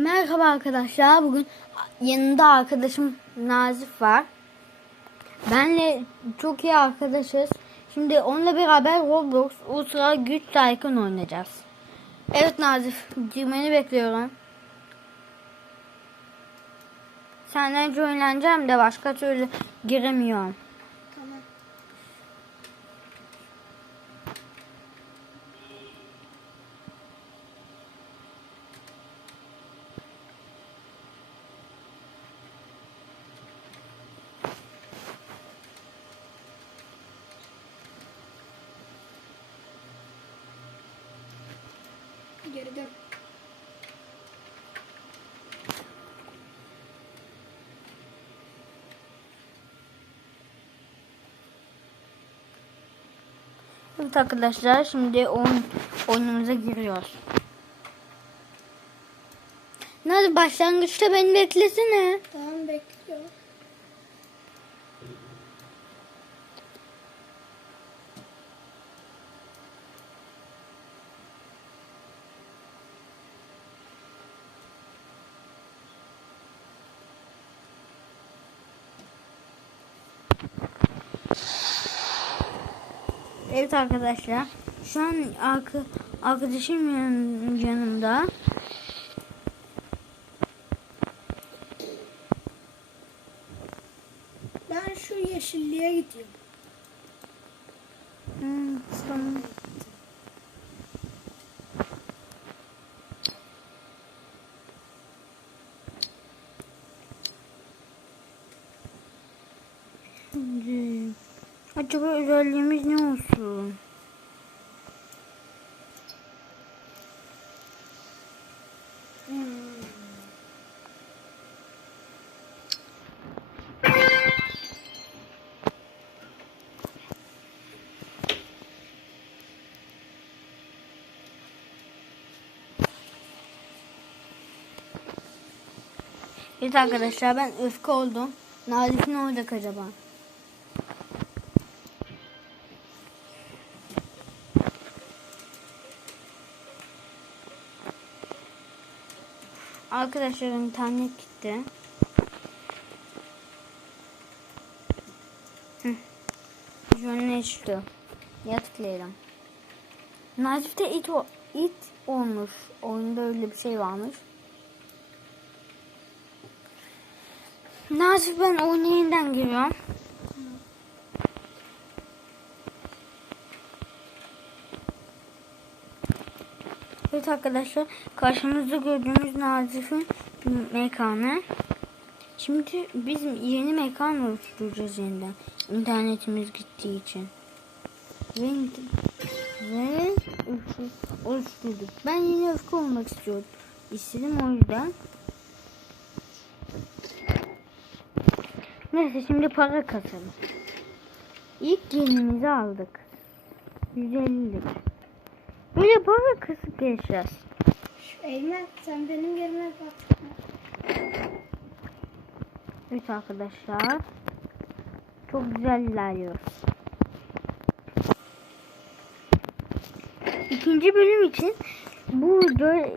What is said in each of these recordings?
Merhaba arkadaşlar. Bugün yanında arkadaşım Nazif var. Benle çok iyi arkadaşız. Şimdi onunla beraber Roblox Ultra Güç Tycoon oynayacağız. Evet Nazif, girmeni bekliyorum. Senden önce oynayacağım da başka türlü giremiyorum. Geri dön. Evet arkadaşlar şimdi oyun, oyunumuza giriyoruz. Nazif başlangıçta beni beklesene. Tamam bekliyor. Evet arkadaşlar. Şu an arka, arkadaşım yan- yanımda. Ben şu yeşilliğe gidiyorum. Hmm, tamam. Şimdi acaba özelliğimiz ne olsun? Evet arkadaşlar ben öfke oldum. Nazif ne olacak acaba? Arkadaşlar internet gitti. Çıktı. Ya tıklayalım. Nazif'te it, o- it olmuş. Oyunda öyle bir şey varmış. Nazif ben oyuna yeniden giriyorum. Arkadaşlar karşımızda gördüğümüz Nazif'in mekanı. Şimdi biz yeni mekan oluşturacağız yeniden. İnternetimiz gittiği için. Ve, ve oluşturduk. Ben yeni öfke olmak istiyorum. İstedim o yüzden. Neyse şimdi para kasalım. İlk gelimizi aldık. 150 lira. Böyle para kasıp geçeceğiz. Şu Eymen sen benim yerime bak. Evet arkadaşlar. Çok güzel ilerliyoruz. İkinci bölüm için bu videoya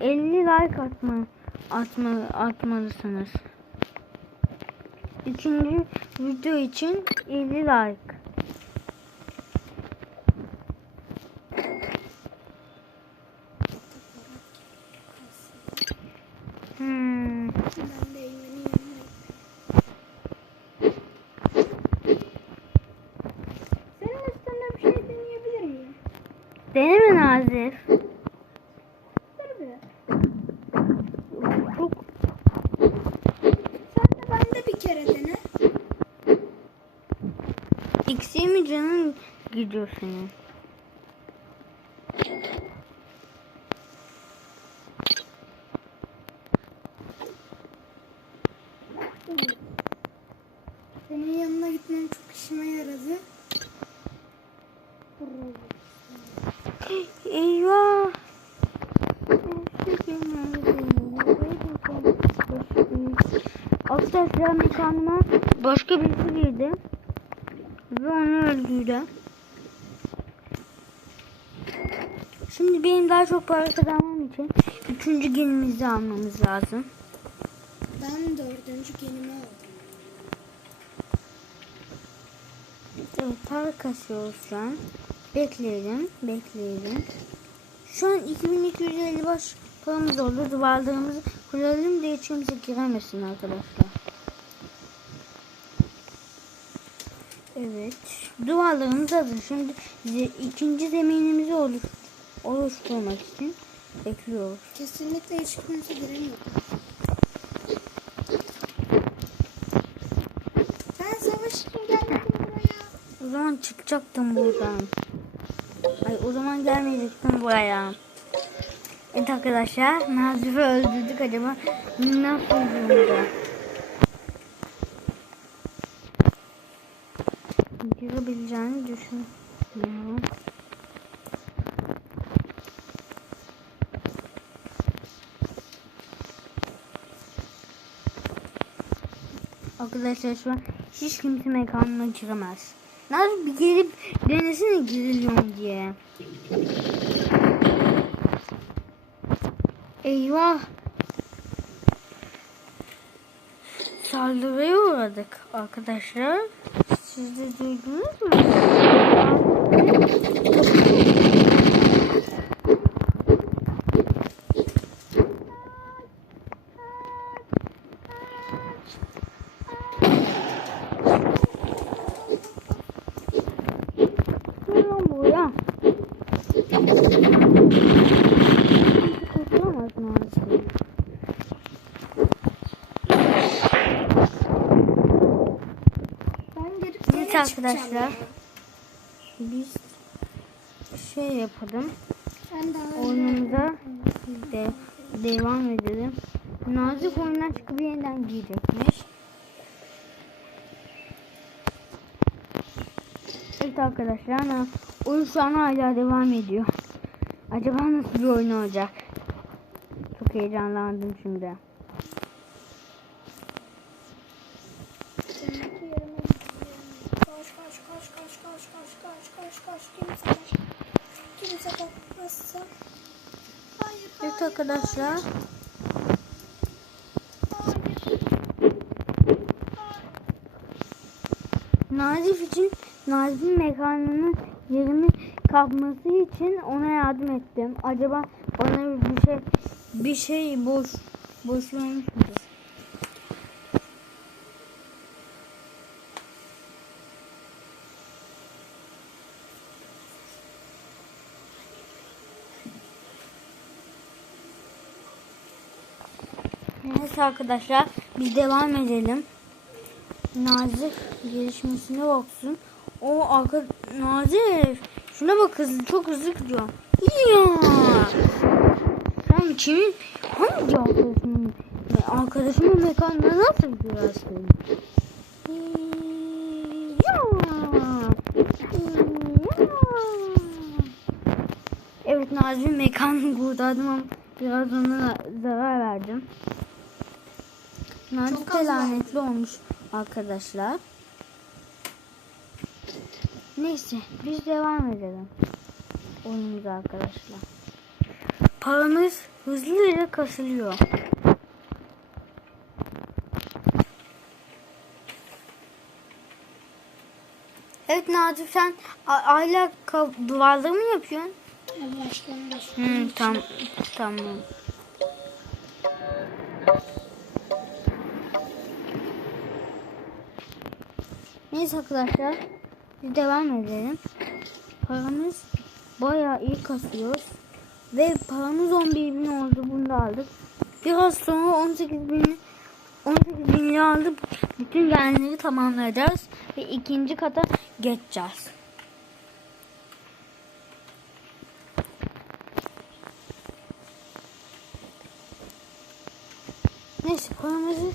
50 like atma, atma, atmalısınız. İkinci video için 50 like. Hmm. Ben de Eymen'in yanına Senin üstünde bir şey deneyebilir miyim? Deneme Nazif. Sen de ben de bir kere dene. X'e mi canın gidiyor senin? Senin yanına gitmem çok işime yaradı. Eyvah. Arkadaşlar mekanıma başka birisi girdi. Ve onu öldürdü. Şimdi benim daha çok para kazanmam için üçüncü genimizi almamız lazım. Ben dördüncü genimi aldım. Evet para kasıyoruz şu an. Bekleyelim, bekleyelim. Şu an 2250 baş paramız oldu. Duvarlarımızı kuralım diye hiç kimse giremesin arkadaşlar. Evet. Duvarlarımız hazır. Şimdi ikinci zeminimizi oluş oluşturmak için bekliyoruz. Kesinlikle hiç kimse giremiyor. Ben savaş için geldim buraya. O zaman çıkacaktım buradan. Ay o zaman gelmeyecektim buraya. Evet arkadaşlar Nazif'i öldürdük acaba nasıl durumda? Girebileceğini düşünmüyorum. Arkadaşlar şu an hiç kimse mekanına giremez. Nasıl bir gelip denesene giriliyorum diye. Eyvah. Saldırıya uğradık arkadaşlar. Siz de duydunuz mu? Gel lan buraya. Kurtulamaz maalesef. Ben gelip Evet sana arkadaşlar. Biz şey yapalım. Oyunumuza de devam edelim. Nazik oyundan çıkıp yeniden giyecekmiş. Evet arkadaşlar oyun şu an hala devam ediyor. Acaba nasıl bir oyun olacak? Çok heyecanlandım şimdi. Kimse. Kimse bakmazsa. Hayır hayır. Evet arkadaşlar. Nazif için Nazif'in mekanının yerini kapması için ona yardım ettim. Acaba bana bir şey bir şey boş boşlamış mıdır? Neyse arkadaşlar biz devam edelim. Nazik gelişmesine baksın. O arka Nazik şuna bak hızlı çok hızlı gidiyor. Ya. Sen kimin hangi arkadaşımın arkadaşımın mekanına nasıl gidiyorsun? Ya. Evet Nazik'in mekanını kurtardım ama biraz ona zarar verdim. Çok de lanetli olmuş arkadaşlar. Neyse biz devam edelim. Oyunumuza arkadaşlar. Paramız hızlıca kasılıyor. Evet Nazik sen aile duvarları mı yapıyorsun? Hı, tam, tamam. Neyse arkadaşlar. Biz devam edelim. Paramız bayağı iyi kasıyoruz. Ve paramız 11 bin oldu. Bunu da aldık. Biraz sonra 18 bin 18 bin aldık. Bütün genleri tamamlayacağız. Ve ikinci kata geçeceğiz. Neyse paramızı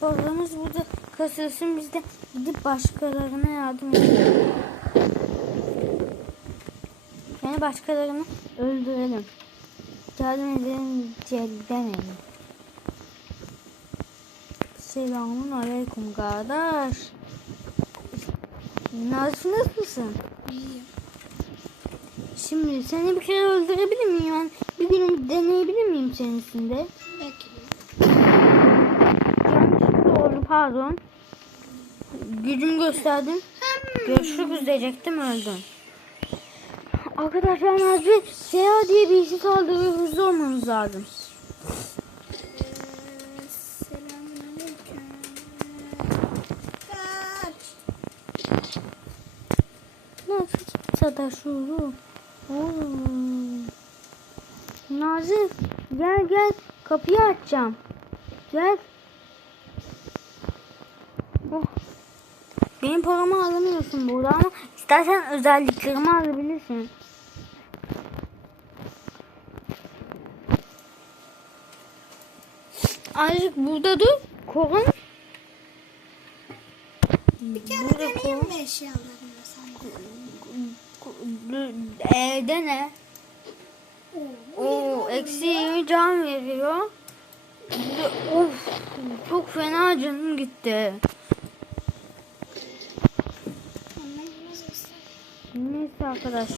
paramız burada kasılsın biz de gidip başkalarına yardım edelim. Yani başkalarını öldürelim. Yardım edelim demeyin. Selamun aleyküm kardeş. Nasıl nasılsın? İyiyim. Şimdi seni bir kere öldürebilir miyim? Yani bir gün deneyebilir miyim senesinde? Belki. Yanlışlıkla oldu pardon. Gücümü gösterdim. Görüşürüz diyecektim öldüm. Arkadaşlar Nazmi Seha diye birisi saldırıyor hızlı olmamız lazım. Nasıl sataşıyorum? Oğlum. Nazif gel gel kapıyı açacağım. Gel. Benim paramı alamıyorsun burada ama istersen özelliklerimi alabilirsin. Azıcık burada dur. Korun. Bir kere Burada deneyeyim korun. mi eşyalarımı sende? Evde ne? Oo, eksi 20 can veriyor. Of çok fena canım gitti. Arkadaş.